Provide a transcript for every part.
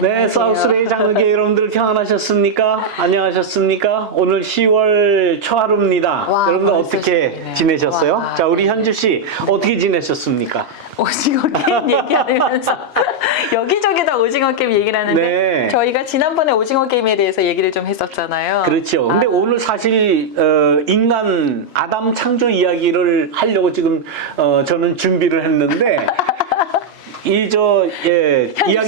네, 사우스레이 장르계 여러분들 평안하셨습니까? 안녕하셨습니까? 오늘 10월 초하루입니다. 와, 여러분들 벌써 어떻게 10월이네요. 지내셨어요? 와, 자, 우리 네. 현주 씨 어떻게 지내셨습니까? 오징어 게임 얘기하면서 여기저기 다 오징어 게임 얘기를 하는데 네. 저희가 지난번에 오징어 게임에 대해서 얘기를 좀 했었잖아요. 그렇죠. 근데 오늘 사실 인간 아담 창조 이야기를 하려고 지금 저는 준비를 했는데 현주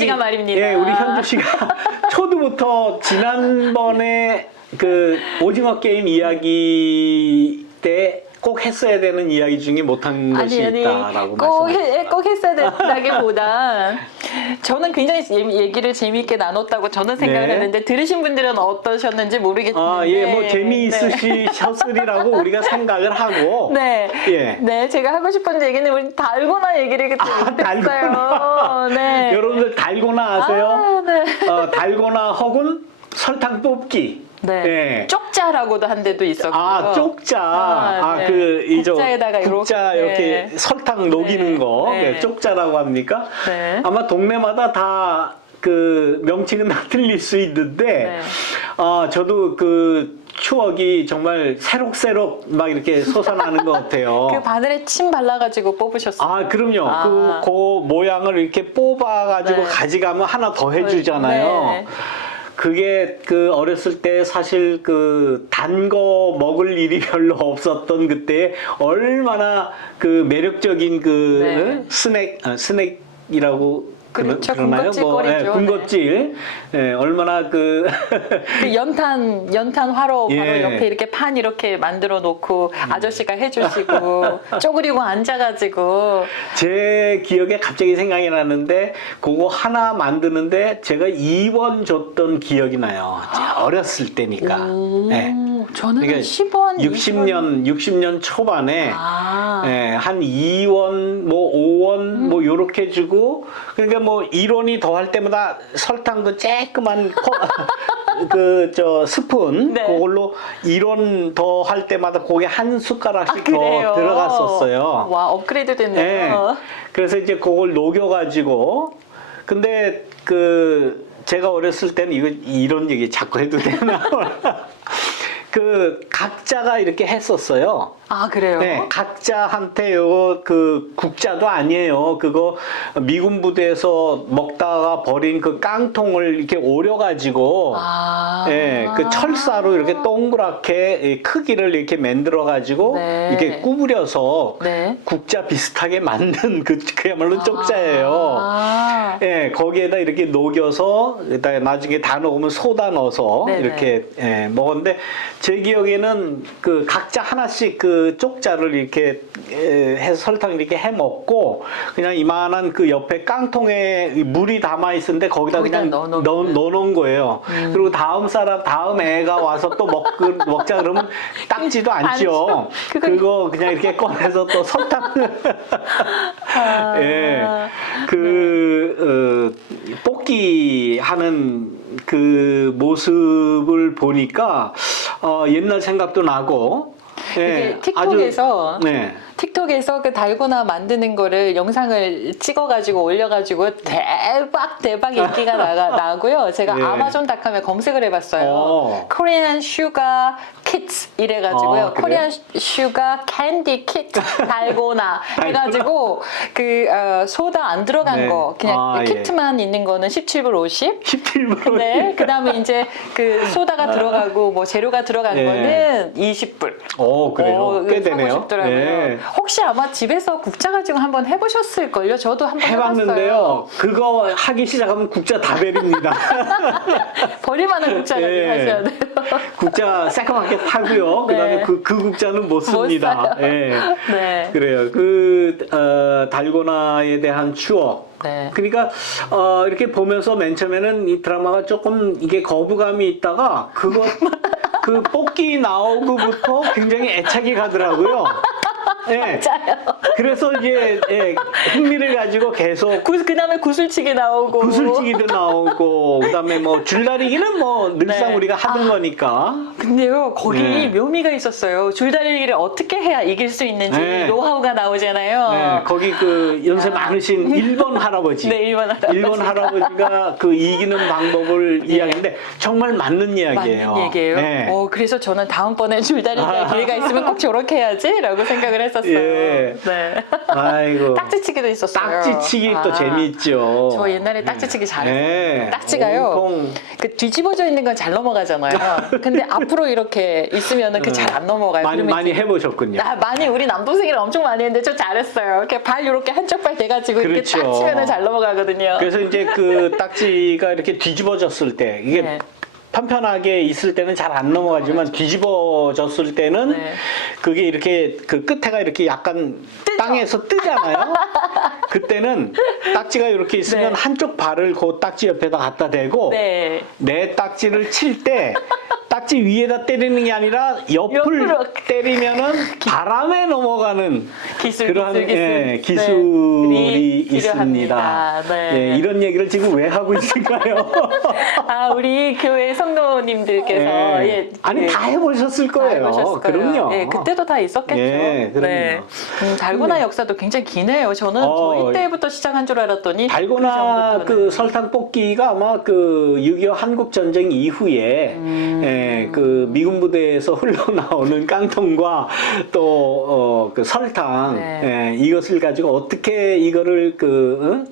씨가 말입니다. 예, 우리 현주 씨가 초두부터 지난번에 그 오징어 게임 이야기 때 꼭 했어야 되는 이야기 중에 못한 것이 있다라고 말씀하셨어요. 꼭 했어야 된다기보다 저는 굉장히 얘기를 재미있게 나눴다고 저는 생각을 네. 했는데 들으신 분들은 어떠셨는지 모르겠는데 아, 예, 뭐 재미있으셨으리라고 우리가 생각을 하고 네. 예. 네, 제가 하고 싶은 얘기는 우리 달고나 얘기를 그때 못했어요. 네. 여러분들 달고나 아세요? 아, 네. 달고나 혹은 설탕 뽑기. 네. 예. 쪽자라고도 한 데도 있었고요. 아, 쪽자. 네. 국자에다가 이렇게. 국자 이렇게 네. 설탕 녹이는 네. 거. 네. 네, 쪽자라고 합니까? 네. 아마 동네마다 다 그 명칭은 다 틀릴 수 있는데, 네. 저도 그 추억이 정말 새록새록 막 이렇게 솟아나는 것 같아요. 그 바늘에 침 발라가지고 뽑으셨어요. 아, 그럼요. 아. 그 모양을 이렇게 뽑아가지고 네. 가져가면 하나 더 해주잖아요. 네. 그게 그 어렸을 때 사실 그 단 거 먹을 일이 별로 없었던 그때 얼마나 그 매력적인 그 네. 스낵이라고 그렇죠. 그러나요? 군것질거리죠. 군것질. 예, 얼마나 그 그 연탄 화로 바로 예. 옆에 이렇게 판 이렇게 만들어 놓고 아저씨가 해주시고 쪼그리고 앉아가지고 제 기억에 갑자기 생각이 나는데 그거 하나 만드는데 제가 2원 줬던 기억이 나요. 제가 어렸을 때니까. 예. 저는 그러니까 10원, 60년 초반에 아. 예, 한 2원, 뭐 5원, 뭐 요렇게 주고 그러니까 뭐 1원이 더 할 때마다 설탕 그 쬐끄만 스푼 네. 그걸로 1원 더 할 때마다 거기에 한 숟가락씩 그래요? 더 들어갔었어요. 와, 업그레이드 됐네요. 예. 그래서 이제 그걸 녹여가지고 근데 그 제가 어렸을 때는 이런 얘기 자꾸 해도 되나? 그 각자가 이렇게 했었어요. 아, 그래요? 네, 각자한테 그 국자도 아니에요. 그거 미군 부대에서 먹다가 버린 그 깡통을 이렇게 오려가지고, 아. 예, 그 철사로 이렇게 동그랗게 크기를 이렇게 만들어가지고 네. 이렇게 구부려서 네. 국자 비슷하게 만든 그야말로 쪽자예요. 아. 예, 거기에다 이렇게 녹여서 그다음에 나중에 다 녹으면 소다 넣어서 네네. 이렇게 먹었는데 제 기억에는 그 각자 하나씩 그 쪽자를 이렇게 해서 설탕 이렇게 해 먹고 그냥 이만한 그 옆에 깡통에 물이 담아 있었는데 거기다 그냥 넣어놓은 거예요. 그리고 다음 애가 와서 또 먹자 그러면 닦지도 않죠. 그거 그냥 이렇게 꺼내서 또 설탕 예, 뽑기 하는 그 모습을 보니까 옛날 생각도 나고 이게 틱톡에서 네. 틱톡에서 그 달고나 만드는 거를 영상을 찍어가지고 올려가지고 대박 인기가 나고요. 제가 예. 아마존닷컴에 검색을 해봤어요. Korean Sugar Kits 이래가지고요. 그래요? Korean Sugar Candy Kit 달고나 해가지고 그 소다 안 들어간 네. 거 그냥 키트만 있는 거는 17불 50. 17불. 네. 그다음에 이제 그 소다가 들어가고 뭐 재료가 들어간 거는 20불. 그래요. 꽤 되네요. 싶더라고요. 네. 혹시 아마 집에서 국자 가지고 한번 해보셨을걸요? 저도 한번 해봤는데요. 그거 하기 시작하면 국자 다 베립니다. 버릴만한 국자 가지고 예. 하셔야 돼요. 국자 새까맣게 타고요. 네. 그다음에 그 국자는 못 씁니다. 써요. 예. 네. 그래요. 달고나에 대한 추억. 네. 그러니까 이렇게 보면서 맨 처음에는 이 드라마가 조금 이게 거부감이 있다가 그 뽑기 나오고부터 굉장히 애착이 가더라고요. 예. 맞아요. 그래서 이제 예, 흥미를 가지고 계속 그 다음에 구슬치기 나오고. 구슬치기도 나오고 그다음에 뭐 줄다리기는 뭐 늘상 네. 우리가 하는 거니까. 근데요, 거기 네. 묘미가 있었어요. 줄다리기를 어떻게 해야 이길 수 있는지 네. 노하우가 나오잖아요. 네, 거기 그 연세 많으신 일본 할아버지. 네, 일본 할아버지가 그 이기는 방법을 이야기했는데 정말 맞는 이야기예요. 맞는 얘기예요. 네. 그래서 저는 다음번에 줄다리기 기회가 있으면 꼭 저렇게 해야지라고 생각을 했었어요. 예. 네. 아이고. 딱지치기도 있었어요. 딱지치기 또 재미있죠. 저 옛날에 딱지치기 잘했어요. 네. 딱지가요. 온통. 그 뒤집어져 있는 건 잘 넘어가잖아요. 근데 앞으로 이렇게 있으면은 그 잘 안 넘어가요. 많이 그러면 많이 해보셨군요. 많이 우리 남동생이랑 엄청 많이 했는데 저 잘했어요. 이렇게 발 이렇게 한쪽 발 대가지고 그렇죠. 이렇게 딱 치면은 잘 넘어가거든요. 그래서 이제 그 딱지가 이렇게 뒤집어졌을 때 이게 네. 편편하게 있을 때는 잘 안 넘어가지만 뒤집어졌을 때는 네. 그게 이렇게 그 끝에가 이렇게 약간 뜨죠. 땅에서 뜨잖아요. 그때는 딱지가 이렇게 있으면 네. 한쪽 발을 그 딱지 옆에다 갖다 대고 네. 내 딱지를 칠 때 딱지 위에다 때리는 게 아니라 옆을 옆으로. 때리면은 바람에 넘어가는 기술, 그러한 기술. 예, 기술이 네, 있습니다. 필요합니다. 네. 예, 이런 얘기를 지금 왜 하고 있을까요? 우리 교회 성도님들께서 예. 예, 아니 다 해보셨을 거예요. 해보셨을 거예요. 그럼요. 예, 그때도 다 있었겠죠. 예, 그럼요. 달고나 역사도 굉장히 기네요. 저는 저희 때부터 시작한 줄 알았더니 달고나 그 그 전부터는. 설탕 볶기가 아마 그 6.25 한국 전쟁 이후에 그 미군 부대에서 흘러나오는 깡통과 또 그 설탕 네. 이것을 가지고 어떻게 이거를 그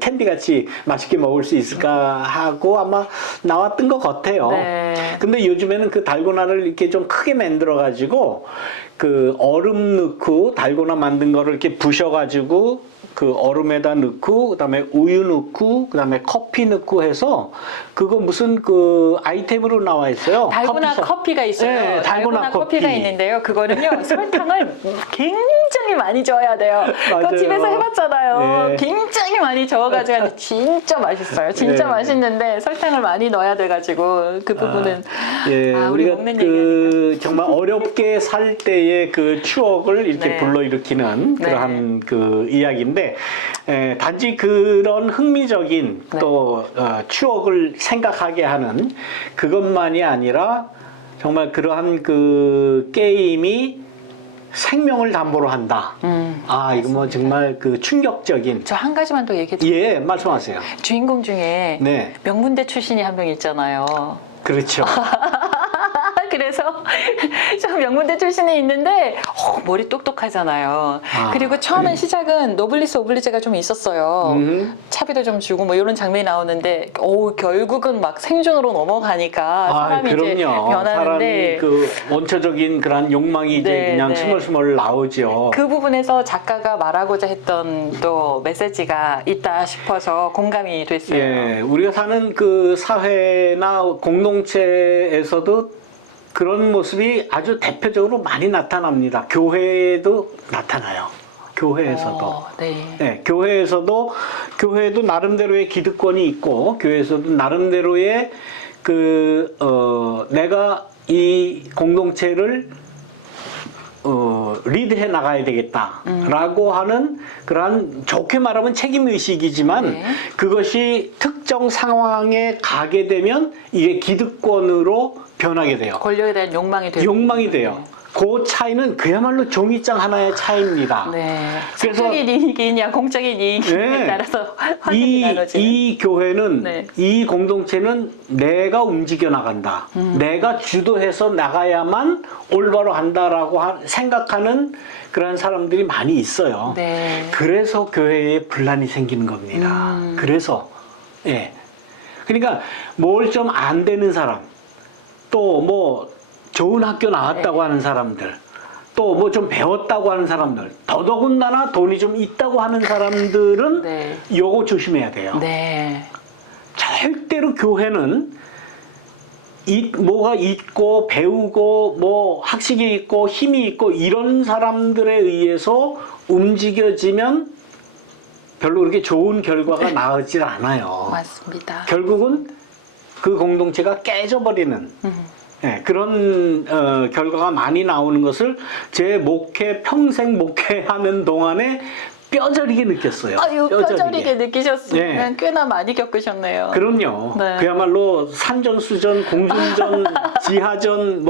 캔디 같이 맛있게 먹을 수 있을까 하고 아마 나왔던 것 같아요. 네. 근데 요즘에는 그 달고나를 이렇게 좀 크게 만들어 가지고 그 얼음 넣고 달고나 만든 거를 이렇게 부셔 가지고 그 얼음에다 넣고 그다음에 우유 넣고 그다음에 커피 넣고 해서 그거 무슨 그 아이템으로 나와 있어요. 달고나 커피숍. 커피가 있어요. 네, 달고나 커피가 커피. 있는데요. 그거는요, 설탕을 굉장히 많이 저어야 돼요. 그거 맞아요. 집에서 해봤잖아요. 네. 굉장히 많이 저어가지고 하는데 진짜 맛있어요. 진짜 네. 맛있는데 설탕을 많이 넣어야 돼가지고 그 부분은 예, 우리 우리가 먹는 그 정말 어렵게 살 때의 그 추억을 이렇게 네. 불러일으키는 그러한 그 이야기인데 단지 그런 흥미적인 네. 또 추억을 생각하게 하는 그것만이 아니라 정말 그러한 그 게임이 생명을 담보로 한다. 이거 뭐 정말 그 충격적인. 저 한 가지만 더 얘기해 드릴게요. 예, 말씀하세요. 주인공 중에 네, 명문대 출신이 한 명 있잖아요. 그렇죠. 그래서 저 명문대 출신이 있는데 머리 똑똑하잖아요. 그리고 처음에 시작은 노블리스 오블리제가 좀 있었어요. 차비도 좀 주고 뭐 이런 장면이 나오는데 결국은 막 생존으로 넘어가니까 사람이 이제 그럼요. 변하는데 사람이 그 원초적인 그런 욕망이 이제 네, 그냥 네. 스멀스멀 나오죠. 그 부분에서 작가가 말하고자 했던 또 메시지가 있다 싶어서 공감이 됐어요. 예, 우리가 사는 그 사회나 공동체에서도 그런 모습이 아주 대표적으로 많이 나타납니다. 교회에도 나타나요. 교회에서도. 네. 네, 교회에도 나름대로의 기득권이 있고, 교회에서도 나름대로의 내가 이 공동체를 리드해 나가야 되겠다라고 하는 그러한 좋게 말하면 책임의식이지만 네. 그것이 특정 상황에 가게 되면 이게 기득권으로 변하게 돼요. 권력에 대한 욕망이 되고. 욕망이 돼요. 그 차이는 그야말로 종이장 하나의 차이입니다. 네. 그래서 사적인 이익이냐 공적인 이익이냐에 네. 따라서 확연히 나눠지는. 이 교회는 네. 이 공동체는 내가 움직여 나간다. 내가 주도해서 나가야만 올바로 한다라고 생각하는 그런 사람들이 많이 있어요. 네. 그래서 교회에 분란이 생기는 겁니다. 그래서 예. 그러니까 뭘 좀 안 되는 사람, 또 뭐 좋은 학교 나왔다고 하는 사람들, 또 뭐 좀 배웠다고 하는 사람들, 더더군다나 돈이 좀 있다고 하는 사람들은 네. 요거 조심해야 돼요. 네. 절대로 교회는 뭐가 있고 배우고 뭐 학식이 있고 힘이 있고 이런 사람들에 의해서 움직여지면 별로 그렇게 좋은 결과가 나오질 않아요. 맞습니다. 결국은 그 공동체가 깨져버리는 그런 결과가 많이 나오는 것을 제 평생 목회하는 동안에 뼈저리게 느꼈어요. 아유, 뼈저리게 느끼셨으면 꽤나 많이 겪으셨네요. 그럼요. 네. 그야말로 산전수전, 공중전, 지하전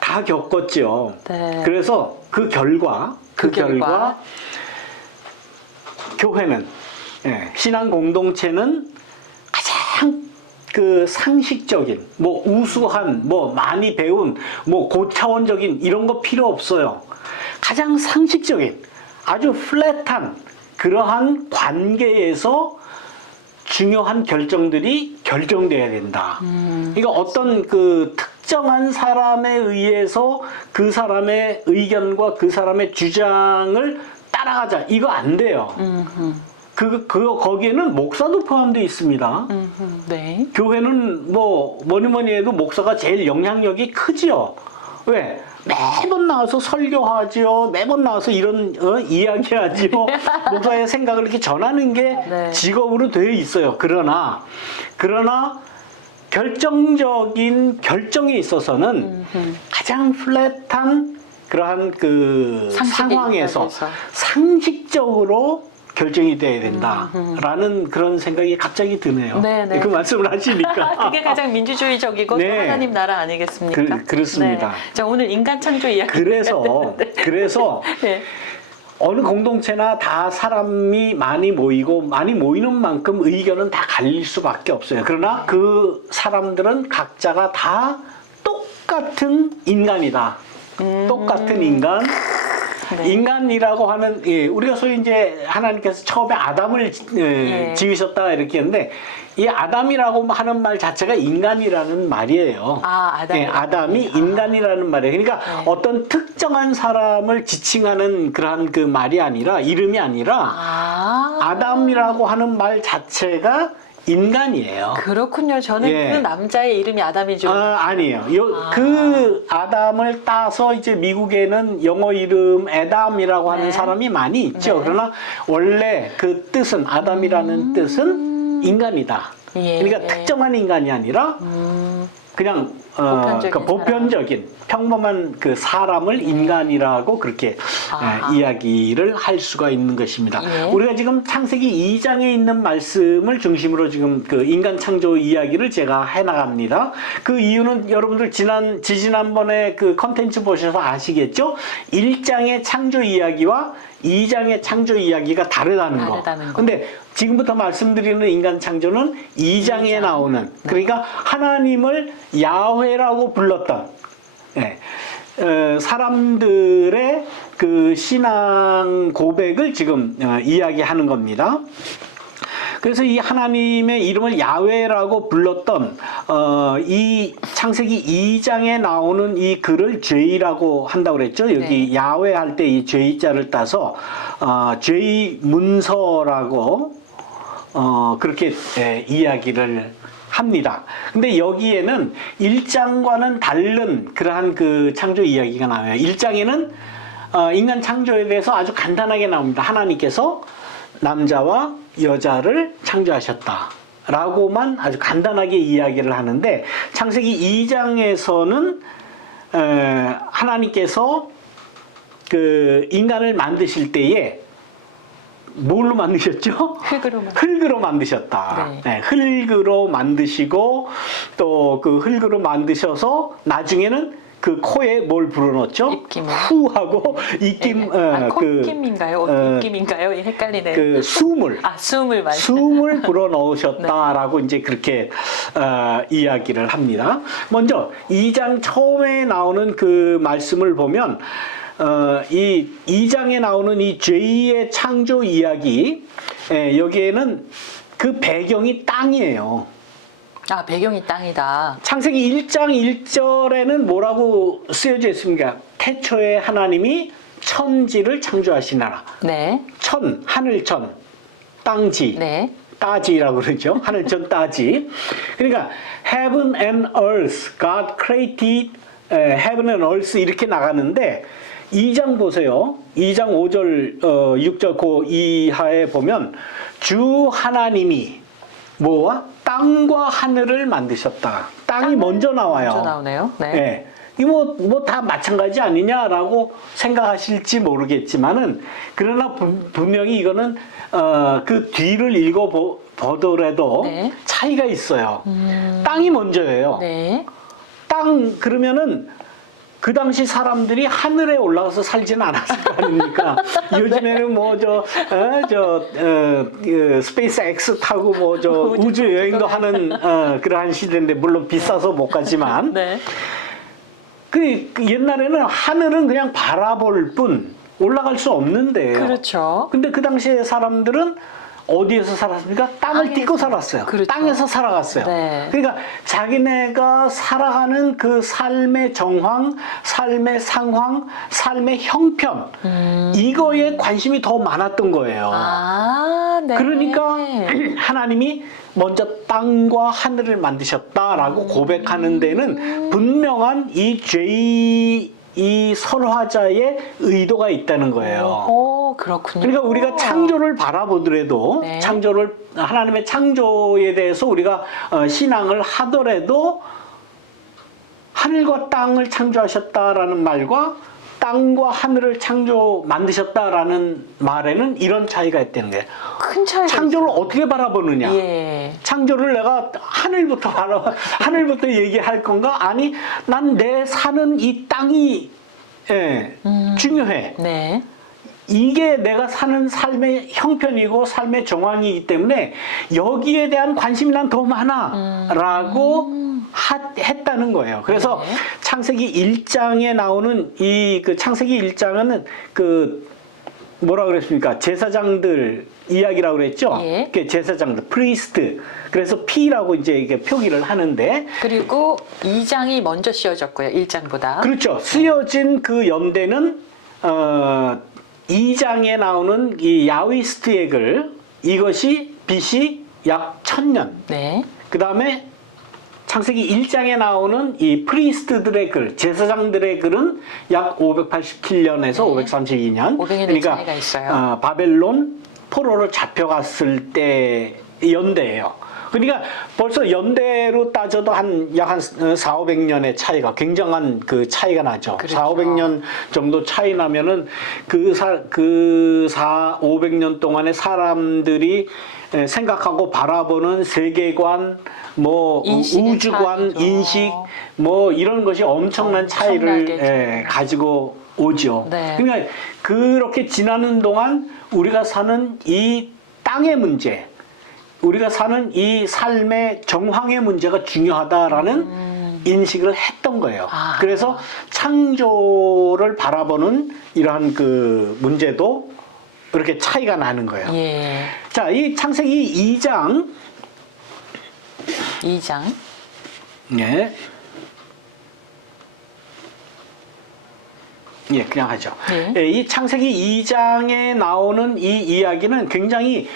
다 겪었죠. 네. 그래서 그 결과 교회는 신앙 공동체는 가장 그 상식적인, 우수한, 많이 배운, 고차원적인 이런 거 필요 없어요. 가장 상식적인, 아주 플랫한 그러한 관계에서 중요한 결정들이 결정돼야 된다. 그러니까 어떤 그 특정한 사람에 의해서 그 사람의 의견과 그 사람의 주장을 따라가자. 이거 안 돼요. 거기에는 목사도 포함되어 있습니다. 네. 교회는 뭐니 해도 목사가 제일 영향력이 크지요. 왜? 매번 나와서 설교하지요. 매번 나와서 이런 이야기하지요. 목사의 생각을 이렇게 전하는 게 네. 직업으로 되어 있어요. 그러나 결정적인 결정에 있어서는 가장 플랫한 그러한 그 상황에서 상식적으로 결정이 돼야 된다라는 그런 생각이 갑자기 드네요. 네네. 그 말씀을 하시니까. 그게 가장 민주주의적이고 또 하나님 나라 아니겠습니까? 그렇습니다. 네. 자, 오늘 인간 창조 이야기. 그래서 네. 어느 공동체나 다 사람이 많이 모이는 만큼 의견은 다 갈릴 수밖에 없어요. 그러나 그 사람들은 각자가 다 똑같은 인간이다. 똑같은 인간. 네. 인간이라고 하는, 우리가 소위 이제 하나님께서 처음에 아담을 지으셨다 이렇게 했는데, 이 아담이라고 하는 말 자체가 인간이라는 말이에요. 아담이 인간이라는 말이에요. 그러니까 어떤 특정한 사람을 지칭하는 그러한 그 말이 아니라, 이름이 아니라, 아담이라고 하는 말 자체가 인간이에요. 그렇군요. 저는 그 남자의 이름이 아담인 줄 아니에요. 그 아담을 따서 이제 미국에는 영어 이름 애담이라고 하는 사람이 많이 있죠. 그러나 원래 그 뜻은 아담이라는 뜻은 인간이다. 그러니까 특정한 인간이 아니라 그냥 보편적인 평범한 그 사람을 인간이라고 그렇게 이야기를 할 수가 있는 것입니다. 우리가 지금 창세기 2장에 있는 말씀을 중심으로 지금 그 인간 창조 이야기를 제가 해나갑니다. 그 이유는 여러분들 지난번에 그 컨텐츠 보셔서 아시겠죠? 1장의 창조 이야기와 2장의 창조 이야기가 다르다는 거. 근데 지금부터 말씀드리는 인간 창조는 2장에 나오는, 그러니까 하나님을 야훼라고 불렀던 사람들의 그 신앙 고백을 지금 이야기하는 겁니다. 그래서 이 하나님의 이름을 야훼라고 불렀던 이 창세기 2장에 나오는 이 글을 죄라고 한다고 그랬죠. 여기 야훼 할 때 이 죄자를 따서 죄 문서라고 그렇게 이야기를 합니다. 근데 여기에는 1장과는 다른 그러한 그 창조 이야기가 나와요. 1장에는 인간 창조에 대해서 아주 간단하게 나옵니다. 하나님께서 남자와 여자를 창조하셨다 라고만 아주 간단하게 이야기를 하는데, 창세기 2장에서는 하나님께서 그 인간을 만드실 때에 뭘로 만드셨죠? 흙으로 만드셨다. 흙으로 만드시고 또 그 흙으로 만드셔서 나중에는 그 코에 뭘 불어넣었죠? 후하고 입김, 콧김인가요? 입김인가요? 헷갈리네. 그 숨을 불어넣으셨다라고 이제 그렇게 이야기를 합니다. 먼저 2장 처음에 나오는 그 말씀을 보면 이 2장에 나오는 이 죄의 창조 이야기, 여기에는 그 배경이 땅이에요. 배경이 땅이다. 창세기 1장 1절에는 뭐라고 쓰여져 있습니까? 태초에 하나님이 천지를 창조하시나라. 하늘천, 땅지, 따지라고 그러죠. 하늘천, 따지. 그러니까 heaven and earth, God created heaven and earth 이렇게 나가는데, 2장 보세요. 2장 5절, 6절 그 이하에 보면 주 하나님이 뭐와? 땅과 하늘을 만드셨다. 땅이 먼저 나와요. 먼저 나오네요. 네. 예. 이거 뭐 다 마찬가지 아니냐라고 생각하실지 모르겠지만은 그러나 분명히 이거는 그 뒤를 읽어보더라도 네. 차이가 있어요. 땅이 먼저예요. 네. 땅 그러면은 그 당시 사람들이 하늘에 올라가서 살지는 않았을 거 아닙니까? 요즘에는 뭐 스페이스 X 타고 뭐 우주 여행도 하는 그러한 시대인데 물론 비싸서 못 가지만 네. 그 옛날에는 하늘은 그냥 바라볼 뿐 올라갈 수 없는데요. 그렇죠. 근데 그 당시에 사람들은 어디에서 살았습니까? 땅을 딛고 살았어요. 그렇죠. 땅에서 살아갔어요. 네. 그러니까 자기네가 살아가는 그 삶의 정황, 삶의 상황, 삶의 형편 이거에 관심이 더 많았던 거예요. 아, 네. 그러니까 하나님이 먼저 땅과 하늘을 만드셨다라고 고백하는 데는 분명한 이 설화자의 의도가 있다는 거예요. 오, 그렇군요. 그러니까 우리가 창조를 바라보더라도 네. 하나님의 창조에 대해서 우리가 신앙을 하더라도 하늘과 땅을 창조하셨다라는 말과 땅과 하늘을 만드셨다라는 말에는 이런 차이가 있다는 거예요. 큰 차이가 창조를 어떻게 바라보느냐? 예. 창조를 내가 하늘부터 얘기할 건가? 아니, 난 내 사는 이 땅이 중요해. 네. 이게 내가 사는 삶의 형편이고 삶의 정황이기 때문에 여기에 대한 관심이 난 더 많아라고 했다는 거예요. 그래서 네. 창세기 1장에 나오는 그 창세기 1장은 그 뭐라 그랬습니까? 제사장들 이야기라고 그랬죠? 예. 그 제사장들, 프리스트. 그래서 P라고 이제 이게 표기를 하는데. 그리고 2장이 먼저 씌워졌고요. 1장보다. 그렇죠. 쓰여진 그 연대는, 2장에 나오는 이 야위스트의 글, 이것이 BC 약 1000년. 네. 그 다음에 창세기 1장에 나오는 이 프리스트들의 글, 제사장들의 글은 약 587년에서 532년. 500년의 차이가 있어요. 바벨론 포로로 잡혀갔을 때 연대예요. 그러니까 벌써 연대로 따져도 약 한 400~500년의 차이가 굉장한 그 차이가 나죠. 그렇죠. 400~500년 정도 차이 나면은 그 500년 동안의 사람들이 생각하고 바라보는 세계관, 뭐 우주관, 차이죠. 인식, 뭐 이런 것이 엄청난 차이를 가지고 오죠. 네. 그러니까 그렇게 지나는 동안 우리가 사는 이 땅의 문제, 우리가 사는 이 삶의 정황의 문제가 중요하다라는 인식을 했던 거예요. 아. 그래서 창조를 바라보는 이러한 그 문제도 그렇게 차이가 나는 거예요. 예. 자, 이 창세기 2장. 2장. 예. 예, 그냥 하죠. 네. 예, 이 창세기 2장에 나오는 이 이야기는 굉장히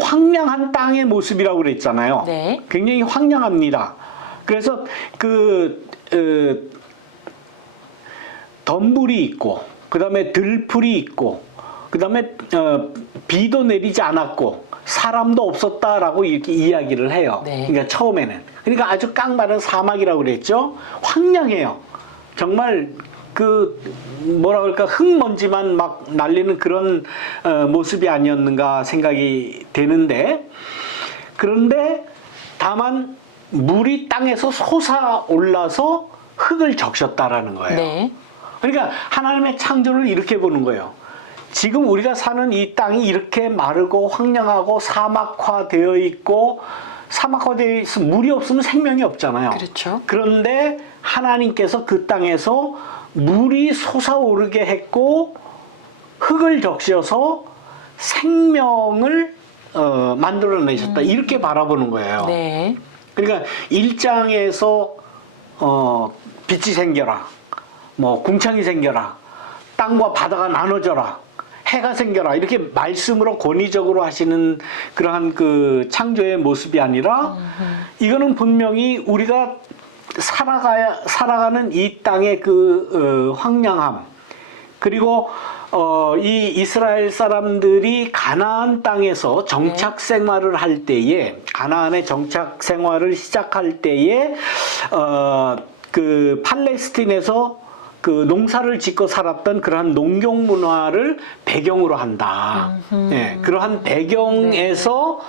황량한 땅의 모습이라고 그랬잖아요. 네. 굉장히 황량합니다. 그래서 덤불이 있고, 그 다음에 들풀이 있고, 그 다음에 비도 내리지 않았고, 사람도 없었다라고 이렇게 이야기를 해요. 네. 그러니까 처음에는. 그러니까 아주 깡마른 사막이라고 그랬죠. 황량해요. 정말 뭐라 그럴까, 흙먼지만 막 날리는 그런 모습이 아니었는가 생각이 되는데, 그런데 다만 물이 땅에서 솟아올라서 흙을 적셨다라는 거예요. 네. 그러니까 하나님의 창조를 이렇게 보는 거예요. 지금 우리가 사는 이 땅이 이렇게 마르고 황량하고 사막화되어 있고, 사막화되어 있으면 물이 없으면 생명이 없잖아요. 그렇죠. 그런데 하나님께서 그 땅에서 물이 솟아오르게 했고 흙을 적셔서 생명을 만들어내셨다. 이렇게 바라보는 거예요. 네. 그러니까 1장에서 빛이 생겨라, 뭐 궁창이 생겨라, 땅과 바다가 나눠져라, 해가 생겨라, 이렇게 말씀으로 권위적으로 하시는 그러한 그 창조의 모습이 아니라 이거는 분명히 우리가 살아가는 이 땅의 그 황량함, 그리고 이 이스라엘 사람들이 가나안 땅에서 정착 생활을 할 때에, 가나안의 정착 생활을 시작할 때에, 그 팔레스틴에서 그 농사를 짓고 살았던 그러한 농경 문화를 배경으로 한다. 예, 그러한 배경에서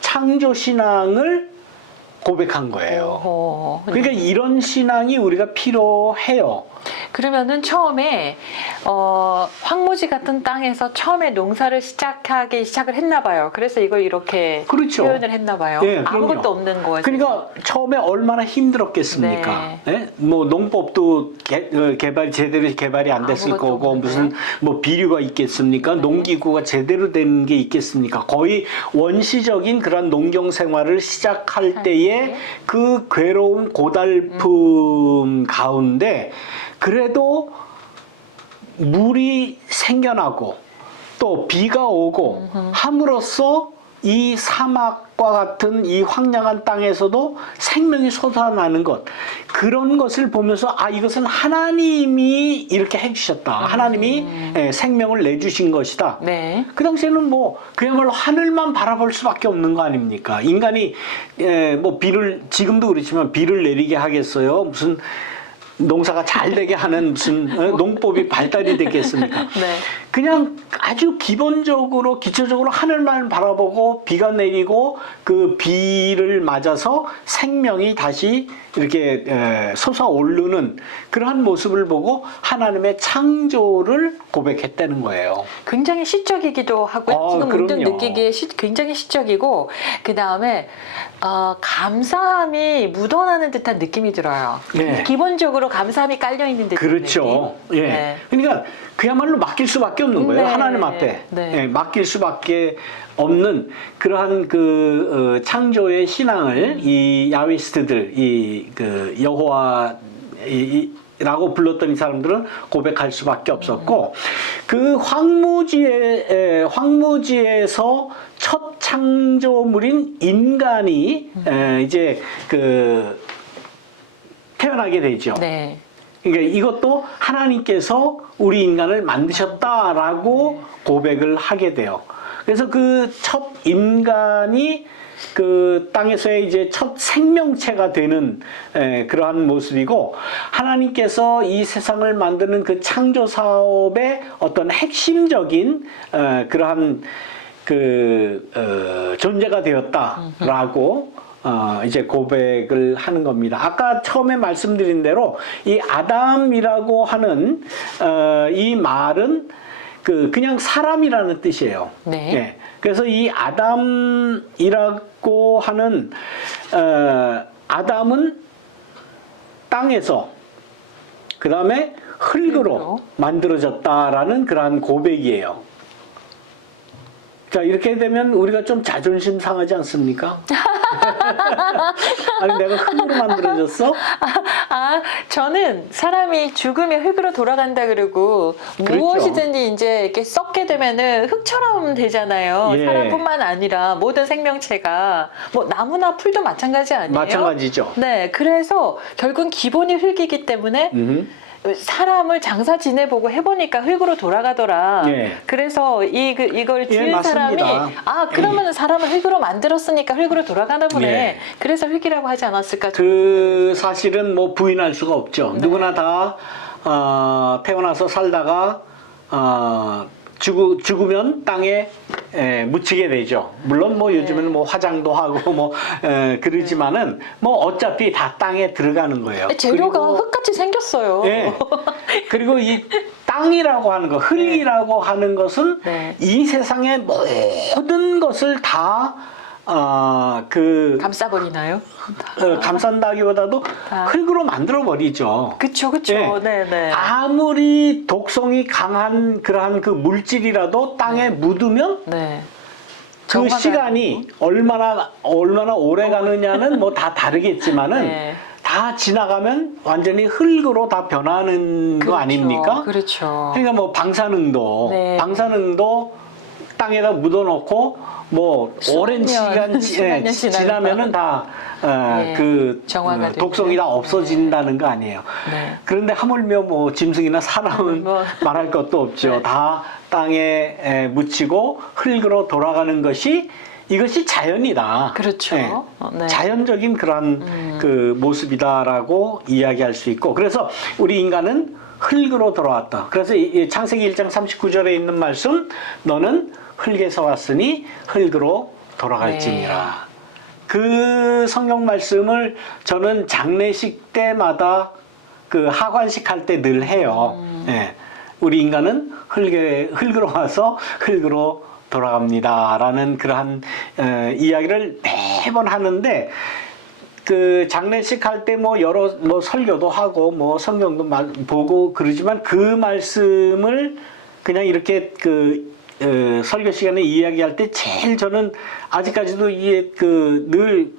창조 신앙을 고백한 거예요. 오호. 그러니까 이런 신앙이 우리가 필요해요. 그러면은 처음에 황무지 같은 땅에서 처음에 농사를 시작을 했나 봐요. 그래서 이걸 이렇게 그렇죠. 표현을 했나 봐요. 예, 아무것도 그럼요. 없는 거예요. 그러니까 처음에 얼마나 힘들었겠습니까? 네. 예? 뭐 농법도 제대로 개발이 안 됐을 아무것도 거고 없는데. 무슨 뭐 비료가 있겠습니까? 농기구가 제대로 된 게 있겠습니까? 거의 원시적인 그런 농경 생활을 시작할 때에 그 괴로운 고달픔 가운데 그래도 물이 생겨나고 또 비가 오고 함으로써 이 사막과 같은 이 황량한 땅에서도 생명이 솟아나는 것, 그런 것을 보면서 아, 이것은 하나님이 이렇게 해주셨다. 하나님이 생명을 내주신 것이다. 네. 그 당시에는 뭐 그야말로 하늘만 바라볼 수밖에 없는 거 아닙니까? 인간이 뭐 비를, 지금도 그렇지만 비를 내리게 하겠어요? 무슨 농사가 잘 되게 하는 무슨 농법이 발달이 됐겠습니까? 네. 그냥 아주 기본적으로 기초적으로 하늘만 바라보고 비가 내리고 그 비를 맞아서 생명이 다시 이렇게 솟아오르는 그러한 모습을 보고 하나님의 창조를 고백했다는 거예요. 굉장히 시적이기도 하고요. 지금 문득 그럼요. 느끼기에 굉장히 시적이고 그 다음에 감사함이 묻어나는 듯한 느낌이 들어요. 네. 기본적으로 감사함이 깔려 있는 듯한 그렇죠. 느낌. 예. 네. 그러니까 그야말로 맡길 수밖에 없는 거예요. 네. 하나님 앞에. 네. 예, 맡길 수밖에 없는 그러한 그 창조의 신앙을 이 야훼스트들, 그 여호와 라고 불렀던 이 사람들은 고백할 수밖에 없었고, 그 황무지에서 첫 창조물인 인간이 이제 그 태어나게 되죠. 네. 그러니까 이것도 하나님께서 우리 인간을 만드셨다라고 고백을 하게 돼요. 그래서 그 첫 인간이 그 땅에서의 이제 첫 생명체가 되는 그러한 모습이고, 하나님께서 이 세상을 만드는 그 창조 사업의 어떤 핵심적인 그러한 그 존재가 되었다라고 이제 고백을 하는 겁니다. 아까 처음에 말씀드린 대로 이 아담이라고 하는 이 말은 그냥 사람이라는 뜻이에요. 네. 예. 그래서 이 아담이라고 하는 아담은 땅에서 그 다음에 흙으로 만들어졌다라는 그러한 고백이에요. 자, 이렇게 되면 우리가 좀 자존심 상하지 않습니까? 아니, 내가 흙으로 만들어졌어? 저는 사람이 죽으면 흙으로 돌아간다 그러고 그렇죠. 무엇이든지 이제 이렇게 썩게 되면은 흙처럼 되잖아요. 예. 사람뿐만 아니라 모든 생명체가 뭐 나무나 풀도 마찬가지 아니에요? 마찬가지죠. 네, 그래서 결국은 기본이 흙이기 때문에 사람을 장사 지내보고 해보니까 흙으로 돌아가더라. 예. 그래서 이걸 지은 맞습니다. 사람이 그러면 사람을 흙으로 만들었으니까 흙으로 돌아가나 보네. 예. 그래서 흙이라고 하지 않았을까? 그 사실은 뭐 부인할 수가 없죠. 네. 누구나 다 태어나서 살다가 죽으면 땅에 묻히게 되죠. 물론 뭐 요즘에는 뭐 화장도 하고 뭐 그러지만은 뭐 어차피 다 땅에 들어가는 거예요. 재료가 그리고, 흙같이 생겼어요. 예. 그리고 이 땅이라고 하는 거, 흙이라고 하는 것은 네. 이 세상의 모든 것을 다 감싸버리나요? 감싼다기보다도 다. 흙으로 만들어 버리죠. 그쵸. 예. 네네. 아무리 독성이 강한 그러한 그 물질이라도 땅에 묻으면 네. 그 정화가 시간이 얼마나 오래 가느냐는 뭐 다 다르겠지만은 네. 다 지나가면 완전히 흙으로 다 변하는 거 아닙니까? 그렇죠. 그러니까 뭐 방사능도 네. 땅에다 묻어놓고 뭐 오랜 시간 수만 년 지나면은 다 네, 정화가 되고. 독성이 다 없어진다는 거 아니에요. 네. 그런데 하물며 뭐 짐승이나 사람은 뭐. 말할 것도 없죠. 네. 다 땅에 묻히고 흙으로 돌아가는 것이 이것이 자연이다. 그렇죠. 네. 자연적인 그러한 그 모습이다라고 이야기할 수 있고, 그래서 우리 인간은 흙으로 돌아왔다. 그래서 이 창세기 1장 39절에 있는 말씀, 너는 흙에서 왔으니 흙으로 돌아갈지니라. 네. 그 성경 말씀을 저는 장례식 때마다 그 하관식 할 때 늘 해요. 예. 우리 인간은 흙으로 와서 흙으로 돌아갑니다라는 그러한 이야기를 매번 하는데, 그 장례식 할 때 뭐 여러 뭐 설교도 하고 뭐 성경도 보고 그러지만 그 말씀을 그냥 이렇게 설교 시간에 이야기할 때 제일 저는 아직까지도 이게 늘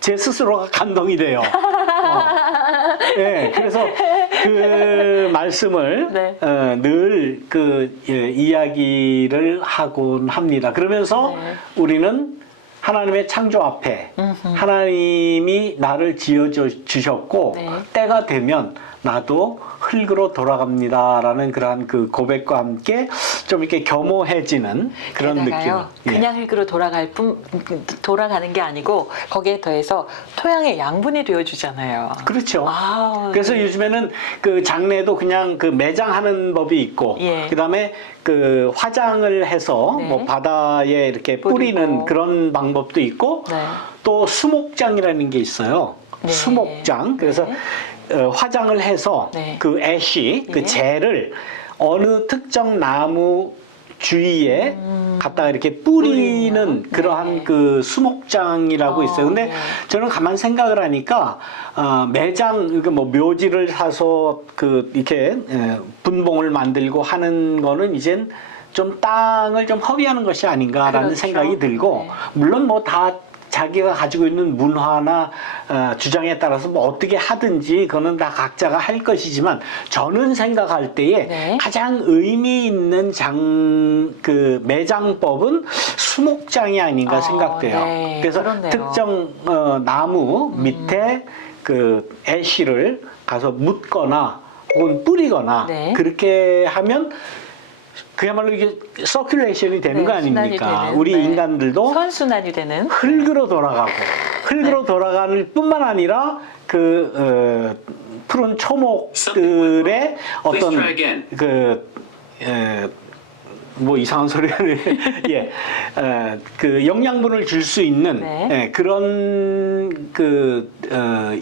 제 스스로가 감동이 돼요. 네, 그래서 그 말씀을 네. 늘 이야기를 하곤 합니다. 그러면서 네. 우리는 하나님의 창조 앞에 하나님이 나를 지어 주셨고 네. 때가 되면 나도 흙으로 돌아갑니다라는 그러한 그 고백과 함께 좀 이렇게 겸허해지는 그런 느낌. 게다가요, 그냥 흙으로 돌아가는 게 아니고 거기에 더해서 토양의 양분이 되어주잖아요. 그렇죠. 아, 그래서 네. 요즘에는 그 장례도 그냥 그 매장하는 법이 있고, 예. 그다음에 그 화장을 해서 네. 뭐 바다에 이렇게 뿌리는 뿌리고. 그런 방법도 있고, 네. 또 수목장이라는 게 있어요. 네. 수목장. 그래서 네. 화장을 해서 네. 그 애쉬, 그 예. 재를 어느 특정 나무 주위에 갖다가 이렇게 뿌리는 뿌리면. 그러한 네. 그 수목장이라고 있어요. 근데 네. 저는 가만 생각을 하니까 매장, 그러니까 뭐 묘지를 사서 이렇게 분봉을 만들고 하는 거는 이젠 좀 땅을 좀 허비하는 것이 아닌가라는 그렇죠. 생각이 들고, 네. 물론 뭐 다 자기가 가지고 있는 문화나 주장에 따라서 뭐 어떻게 하든지 그거는 다 각자가 할 것이지만, 저는 생각할 때에 네. 가장 의미 있는 매장법은 수목장이 아닌가 생각돼요. 네. 그래서 그렇네요. 특정 나무 밑에 그 애쉬를 가서 묻거나 혹은 뿌리거나 네. 그렇게 하면 그야말로 이게 서큘레이션이 되는 네, 거 순환이 아닙니까? 되는, 우리 네. 인간들도 선순환이 되는. 흙으로 돌아가고, 흙으로 돌아가는 뿐만 아니라 푸른 초목들의 어떤 뭐 이상한 소리를 예, 영양분을 줄 수 있는 네. 그런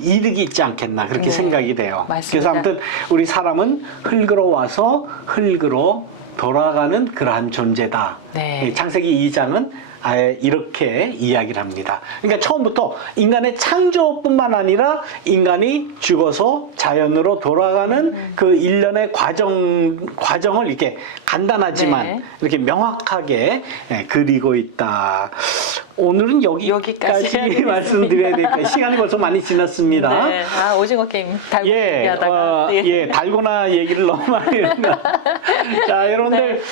이득이 있지 않겠나 그렇게 네. 생각이 돼요. 맞습니다. 그래서 아무튼 우리 사람은 흙으로 와서 흙으로 돌아가는 그러한 존재다. 네. 창세기 2장은 아예 이렇게 이야기를 합니다. 그러니까 처음부터 인간의 창조뿐만 아니라 인간이 죽어서 자연으로 돌아가는 그 일련의 과정을 이렇게 간단하지만 네. 이렇게 명확하게 그리고 있다. 오늘은 여기까지 해야겠습니다. 말씀드려야 될까요? 시간이 벌써 많이 지났습니다. 네. 오징어 게임 달고 예, 얘기하다가. 달고나 얘기를 너무 많이 했나. 자, 여러분들,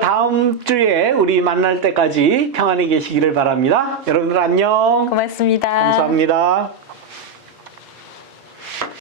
다음 주에 우리 만날 때까지 평안히 계시기를 바랍니다. 여러분들 안녕. 고맙습니다. 감사합니다.